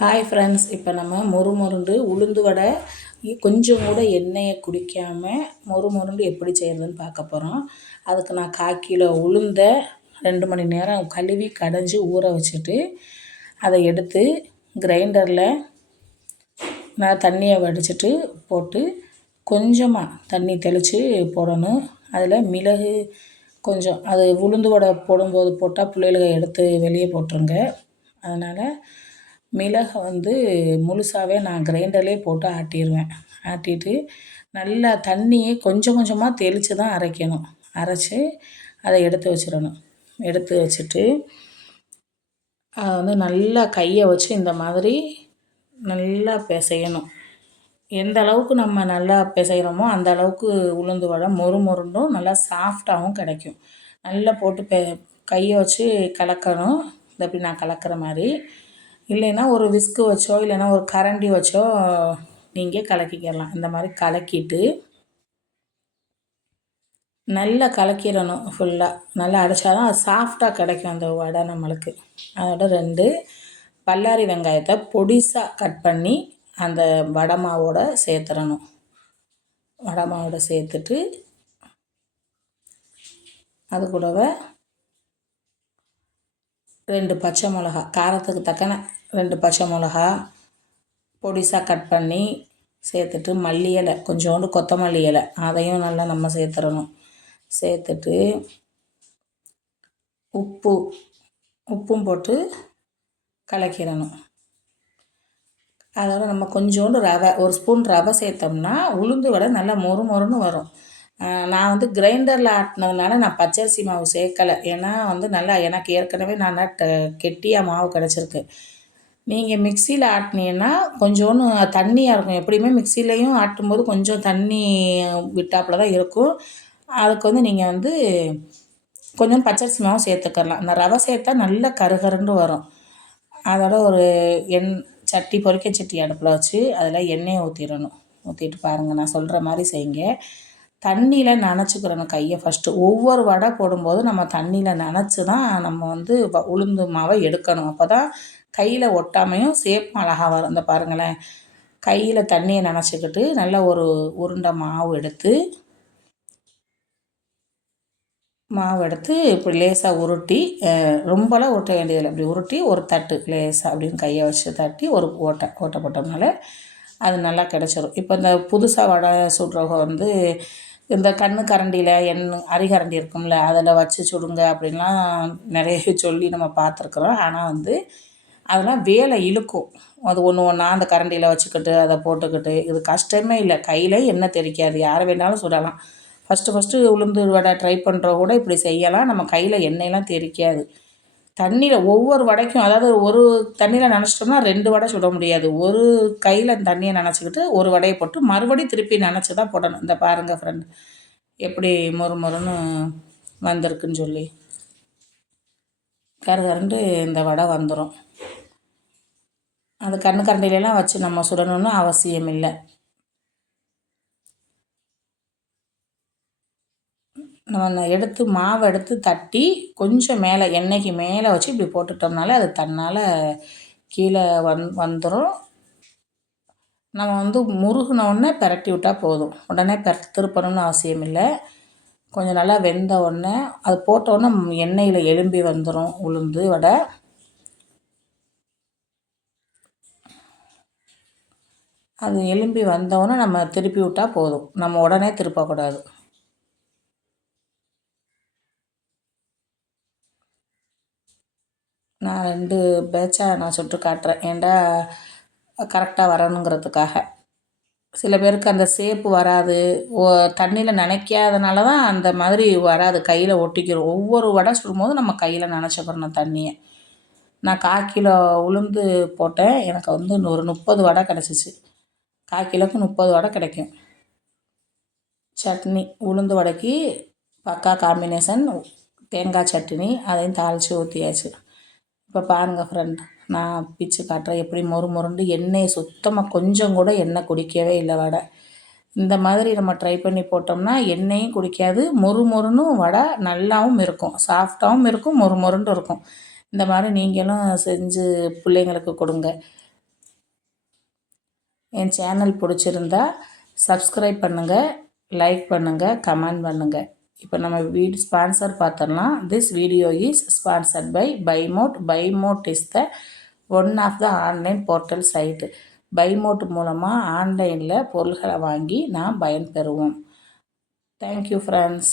Hi friends, இப்போ நம்ம மொறுமொருண்டு உளுந்து வடை கொஞ்சம் கூட எண்ணெயை குடிக்காமல் மொறுமொருண்டு எப்படி செய்கிறதுன்னு பார்க்க போகிறோம். அதுக்கு நான் 1/4 கிலோ உளுந்தை 2 மணி நேரம் கழுவி கடைஞ்சி ஊற வச்சுட்டு அதை எடுத்து கிரைண்டரில் நான் தண்ணியை வடிச்சிட்டு போட்டு கொஞ்சமாக தண்ணி தெளித்து போடணும். அதில் மிளகு கொஞ்சம், அது உளுந்து வடை போடும்போது போட்டால் பிள்ளைகளுக்கு எடுத்து வெளியே போட்டுருங்க. அதனால் மிளகை முழுசாகவே நான் கிரைண்டர்லேயே போட்டு ஆட்டிடுவேன். ஆட்டிட்டு நல்லா தண்ணியை கொஞ்சம் கொஞ்சமாக தெளித்து தான் அரைக்கணும். அரைச்சி அதை எடுத்து வச்சிடணும். எடுத்து வச்சுட்டு அதை நல்லா கையை வச்சு இந்த மாதிரி நல்லா பிசையணும். எந்த அளவுக்கு நம்ம நல்லா பிசைகிறோமோ அந்த அளவுக்கு உளுந்து வடை மொறுமொருண்டும் நல்லா சாஃப்டாகவும் கிடைக்கும். நல்லா போட்டு கையை வச்சு கலக்கணும். இப்படி நான் கலக்கிற மாதிரி, இல்லைன்னா ஒரு விஸ்கு வச்சோ இல்லைன்னா ஒரு கரண்டி வச்சோ நீங்கள் கலக்கிக்கலாம். இந்த மாதிரி கலக்கிட்டு நல்லா கலக்கிடணும். ஃபுல்லாக நல்லா அடைச்சாதான் அது சாஃப்டாக கிடைக்கும் அந்த வடை நம்மளுக்கு. அதோட 2 பல்லாரி வெங்காயத்தை பொடிசாக கட் பண்ணி அந்த வடை மாவோட சேர்த்துடணும். வடை மாவோட சேர்த்துட்டு அது கூடவே 2 பச்சை மிளகா, காரத்துக்கு தக்கன 2 பச்சை மிளகா பொடிசாக கட் பண்ணி சேர்த்துட்டு, மல்லி இலை கொஞ்சோண்டு, கொத்தமல்லி இலை அதையும் நல்லா நம்ம சேர்த்துடணும். சேர்த்துட்டு உப்பும் போட்டு கலக்கிடணும். அதோட நம்ம கொஞ்சோண்டு ரவை, 1 ஸ்பூன் ரவை சேர்த்தோம்னா உளுந்து வடை நல்லா மொறுமொறுன்னு வரும். நான் கிரைண்டரில் ஆட்டினதுனால நான் பச்சரிசி மாவு சேர்க்கலை. ஏன்னா நல்லா எனக்கு ஏற்கனவே நல்லா கெட்டியாக மாவு கிடச்சிருக்கு. நீங்கள் மிக்சியில் ஆட்டினீங்கன்னா கொஞ்சோண்டு தண்ணியாக இருக்கும். எப்படியுமே மிக்சிலையும் ஆட்டும்போது கொஞ்சம் தண்ணி விட்டாப்புல தான் இருக்கும். அதுக்கு நீங்கள் கொஞ்சம் பச்சரிசி மாவு சேர்த்துக்கலாம். அந்த ரவை சேர்த்தா நல்லா கருகருன்னு வரும். அதோட ஒரு சட்டி, பொரிக்க சட்டி அடுப்பில் வச்சு அதில் எண்ணெயை ஊற்றிடணும். ஊற்றிட்டு பாருங்கள், நான் சொல்கிற மாதிரி செய்யுங்க. தண்ணியில் நனைச்சிக்கிறணும் கையை ஃபஸ்ட்டு. ஒவ்வொரு வடை போடும்போது நம்ம தண்ணியில் நனைச்சி தான் நம்ம உளுந்து மாவை எடுக்கணும். அப்போ தான் கையில் ஒட்டாமையும் சேப்பும் அழகாக வரும். இந்த பாருங்களேன், கையில் தண்ணியை நனைச்சிக்கிட்டு நல்லா ஒரு உருண்டை மாவு எடுத்து இப்படி லேசாக உருட்டி, ரொம்பலாம் உருட்ட வேண்டியதில்லை. இப்படி உருட்டி ஒரு தட்டு லேசாக அப்படின்னு கையை வச்சு தட்டி ஒரு ஓட்டை போட்டோம்னால அது நல்லா கிடச்சிரும். இப்போ இந்த புதுசாக வடை சுடுறவங்க இந்த கரண்டியில் அரிகரண்டி இருக்கும்ல, அதில் வச்சு சுடுங்க அப்படின்லாம் நிறைய சொல்லி நம்ம பார்த்துருக்குறோம். ஆனால் அதெல்லாம் வேலை இழுக்கும். அது ஒன்றா அந்த கரண்டியில் வச்சுக்கிட்டு அதை போட்டுக்கிட்டு இது கஷ்டமே இல்லை. கையில் எண்ணெய் தெரிக்காது, யாரை வேணாலும் சுடலாம். ஃபஸ்ட்டு உளுந்து வடை ட்ரை பண்ணுறவங்க கூட இப்படி செய்யலாம். நம்ம கையில் எண்ணெயெலாம் தெரிக்காது. தண்ணியில் ஒவ்வொரு வடைக்கும், அதாவது ஒரு தண்ணியில் நனைச்சிட்டோம்னா 2 வடை சுட முடியாது. ஒரு கையில் தண்ணியை நனைச்சிக்கிட்டு ஒரு வடையை போட்டு மறுபடியும் திருப்பி நனைச்சி தான் போடணும். இந்த பாருங்கள் ஃப்ரெண்ட், எப்படி மொறுன்னு வந்திருக்குன்னு சொல்லி. கருகருண்டு இந்த வடை வந்துடும். அது கரண்டிலெலாம் வச்சு நம்ம சுடணும்னு அவசியம் இல்லை. நம்ம மாவை எடுத்து தட்டி கொஞ்சம் மேலே, எண்ணெய்க்கு மேலே வச்சு இப்படி போட்டுட்டோம்னாலே அது தன்னால் கீழே வந்துடும். நம்ம முருகினோடனே பிரட்டி விட்டால் போதும். உடனே திருப்பணும்னு அவசியம் இல்லை. கொஞ்சம் நல்லா வெந்த உடனே அது போட்டோன்னே எண்ணெயில் எலும்பி வந்துடும் உளுந்து வடை. அது எலும்பி வந்தோடனே நம்ம திருப்பி விட்டால் போதும். நம்ம உடனே திருப்பக்கூடாது. நான் 2 பேட்சாக நான் சுட்டு காட்டுறேன். ஏன்டா கரெக்டாக வரணுங்கிறதுக்காக. சில பேருக்கு அந்த சேப்பு வராது, தண்ணியில் நனைக்காதனால தான் அந்த மாதிரி வராது, கையில் ஒட்டிக்கிறோம். ஒவ்வொரு வடை சுடும்போது நம்ம கையில் நனைச்சிக்கிறணும் தண்ணியை. நான் 1/4 கிலோ உளுந்து போட்டேன். எனக்கு ஒரு 30 வடை கிடச்சிச்சு. 1/4 கிலோவுக்கு 30 வடை கிடைக்கும். சட்னி, உளுந்து வடைக்கு பக்கா காம்பினேஷன் தேங்காய் சட்னி. அதையும் தாளித்து ஊற்றியாச்சு. இப்போ பாருங்கள் ஃப்ரெண்ட், நான் பிச்சு காட்டுறேன் எப்படி மொறுண்டு. எண்ணெயை சுத்தமாக கொஞ்சம் கூட எண்ணெய் குடிக்கவே இல்லை வடை. இந்த மாதிரி நம்ம ட்ரை பண்ணி போட்டோம்னா எண்ணெயும் குடிக்காது, மொறுன்னு வடை நல்லாவும் இருக்கும், சாஃப்டாகவும் இருக்கும், மொறுன்னு இருக்கும். இந்த மாதிரி நீங்களும் செஞ்சு பிள்ளைங்களுக்கு கொடுங்க. என் சேனல் பிடிச்சிருந்தா சப்ஸ்கிரைப் பண்ணுங்கள், லைக் பண்ணுங்கள், கமெண்ட் பண்ணுங்கள். இப்போ நம்ம ஸ்பான்சர் பார்த்தோம்னா, this video is sponsored by பைமோட். பைமோட் is the one of the online portal site. பைமோட் மூலமாக ஆன்லைனில் பொருள்களை வாங்கி நாம் பயன்பெறுவோம். Thank you friends.